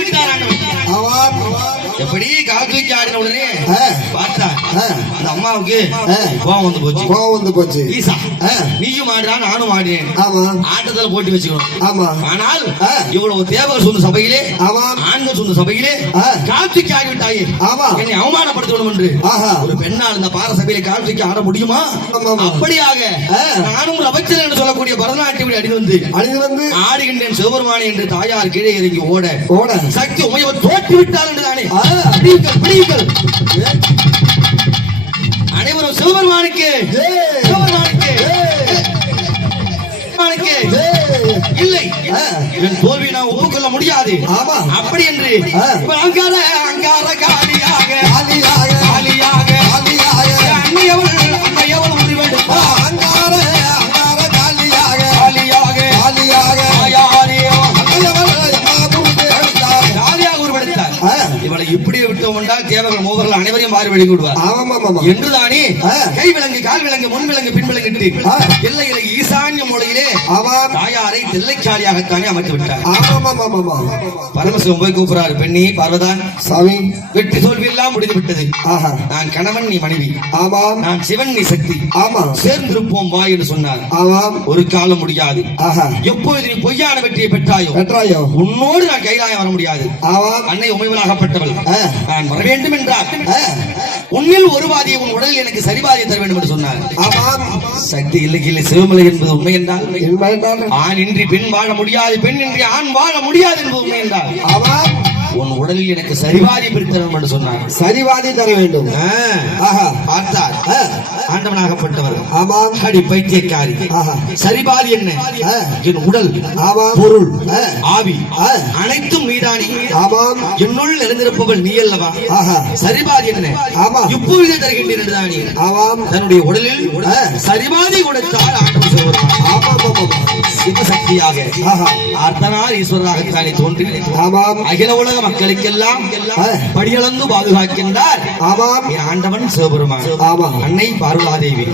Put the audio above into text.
விட்டாராங்க. எப்படி கால் தூக்கி ஆடின உடனே பார்த்தா அந்த அம்மாவுக்கு கோவம் வந்து போச்சு. ஈசா நீயும் ஆடுறா நானும் ஆடினேன். ஆட்டத்துல போட்டி வச்சுக்கணும். ஆனால் இவ்வளவு தேவர்கள் சொந்த சபையிலே ஆண்கள் சொந்த சபையிலே கால் தூக்கி ஆகிவிட்டாயே, என்னை அவமானப்படுத்தணும் என்று ஒரு பெண்ணால் இந்த பார சபையிலே கால் தூக்கி ஆட முடியுமா? அப்படியாக நானும் ரபச்சல் என்று சொல்லக்கூடிய பரதநாட்டியம் அடிந்து வந்து ஆடுகின்றேன் சிவபெருமானே என்று தாயார் கீழே இறங்கி ஓட சக்தி உமையவர் தோற்று விட்டார் என்று தானே. அனைவரும் சிவபெருமானுக்கு இல்லை என் தோல்வி நான் ஒப்புக்கொள்ள முடியாது. அப்படி என்று அங்கார காலியாக அன்னையவள் உருவெடுப்பார். இவளை இப்படி விட்டோம்டா தேவர்கள் மூவர்கள் அனைவரையும் மாறி வெளி விடுவார் என்றுதானே கை விலங்கு கால் விலங்கு முன் விலங்கு பின் விலங்கு எல்லையில ஈசான்ய மூலையிலே தாயாரை தெல்லைக்காலியாகத்தானே அமைத்து விட்டார். பரமசிவம் போய் கூப்பிடுறாரு, பெண்ணி பார்வதான் சாமி வெற்றி தோல்வி எல்லாம் முடிந்து விட்டது. நான் கணவன் நீ மனைவி, நான் சிவன் நீ சக்தி, சேர்ந்திருப்போம் வா என்று சொன்னார். ஒரு காலம் முடியாது. எப்போது நீ பொய்யான வெற்றியை பெற்றாயோ உன்னோடு நான் கைலாயம் வர முடியாது. அன்னை உமைவளாகப்பட்டவள் நான் வர வேண்டும் என்றார். உன்னில் ஒரு பாதியை உன் உடலில் எனக்கு சரிபாதியை தர வேண்டும் என்று சொன்னார். சக்தி இல்லை சிவமலை என்பது உண்மை என்றால் ஆண் இன்றி பெண் வாழ முடியாது, பெண் இன்றி ஆண் வாழ முடியாது என்பது உண்மை என்றால் உன் உடலில் எனக்கு சரிவாதி பிரித்தர வேண்டும் என்று சொன்னார். சரிவாதி தர வேண்டும். பார்த்தார் ஆண்டவனாகப்பட்டவர். அடி பைத்தியக்காரி, சரிபாதி என்ன? என் உடல் பொருள் ஆவி அனைத்தும் நீதானி. என்னுள் நிறைந்திருப்பவள் நீ அல்லவா? சரிபாதி என்ன? இப்போதே தருகின்றேன் என்றுதானி. தன்னுடைய உடலில் சரிபாதி கொடுத்தார் ஆண்டவன் சிவசக்தியாக அர்த்தனார் ஈஸ்வரராகத்தானே தோன்றி அகில உலக மக்களுக்கெல்லாம் படியளந்து பாதுகாக்கின்றார் ஆண்டவன் சிவபெருமான். அன்னை பார்வதாதேவி